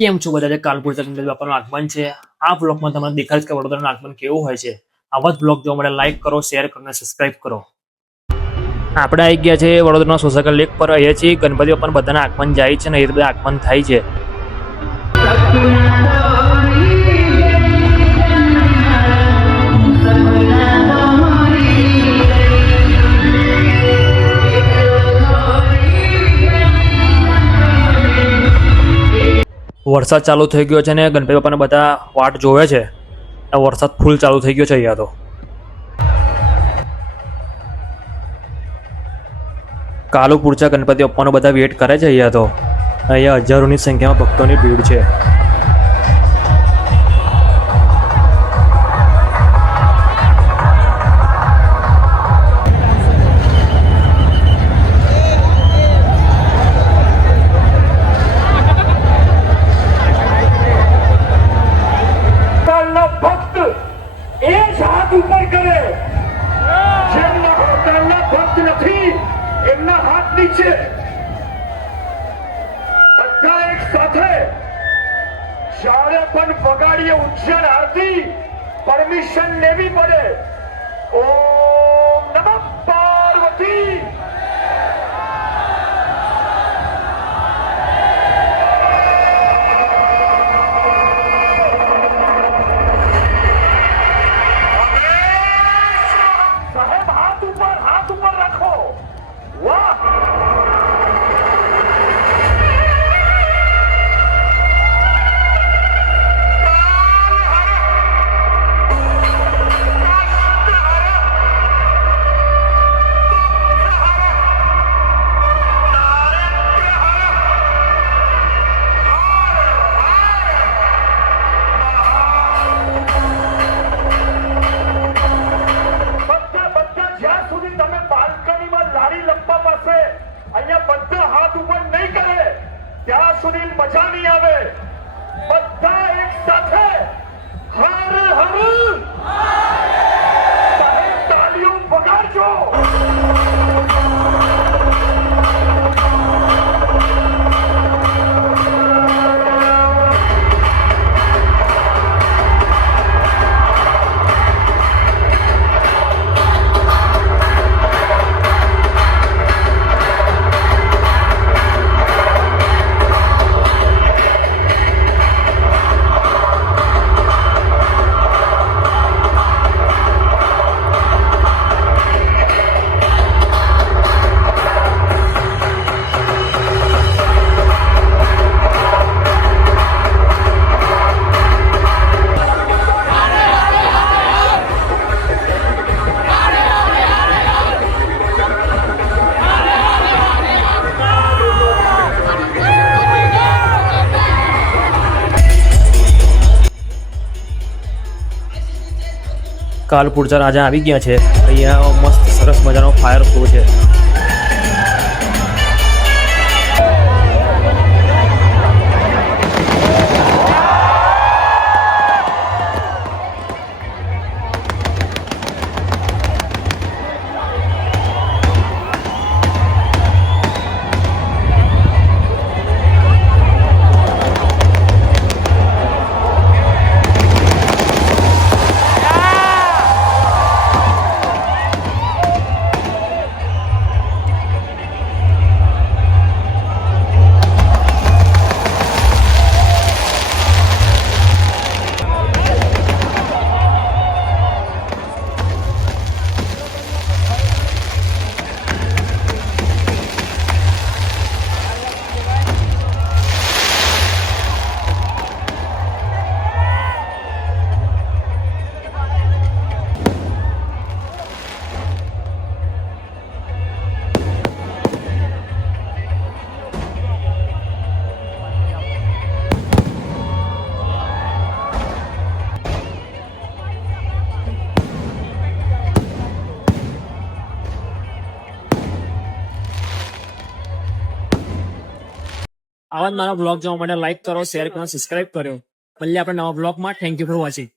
કેમ છો બધા? કાનપુર ગણપતિ બાપાનું આગમન છે. આ બ્લોગમાં તમને દેખાય કે વડોદરાનું આગમન કેવું હોય છે. આવા જ બ્લોગ જોવા માટે લાઈક કરો, શેર કરો અને સબસ્ક્રાઇબ કરો. આપણે આવી ગયા છે વડોદરાના સોસાયટી લેક પર. અહીંયા છીએ ગણપતિ બાપાના બધાના આગમન જાય છે ને એ બધા આગમન થાય છે. વરસાદ ચાલુ થઈ ગયો છે ને ગણપતિ બાપાને બધા વાટ જોવે છે. વરસાદ ફૂલ ચાલુ થઈ ગયો છે અહીંયા તો. કાલુ પૂરચા ગણપતિ બાપાનો બધા વેટ કરે છે અહીંયા તો. અહીંયા હજારોની સંખ્યામાં ભક્તોની ભીડ છે. હાથ ઉપર કરે, જેમના હોટલના ભક્ત નથી એમના હાથ નીચે. બધા એક સાથે જ્યારે પણ વગાડીએ ઉજ્જૈન આરતી પરમિશન લેવી પડે. ઓમ નમઃ પાર્વતી. हाथ ऊपर रखो. वाह. ત્યાં સુધી મજા નહીં આવે. બધા એક સાથે હર હર તાળીઓ વગાડજો. કાલુ પૂરચા રાજા આવી ગયા છે. અહીંયા મસ્ત સરસ મજાનો ફાયર શો છે. આવા જ મારા બ્લોગ જોવા માટે લાઈક કરો, શેર કરો, સબસ્ક્રાઇબ કરો. મળીએ આપણે નવા બ્લોગમાં. Thank you for watching.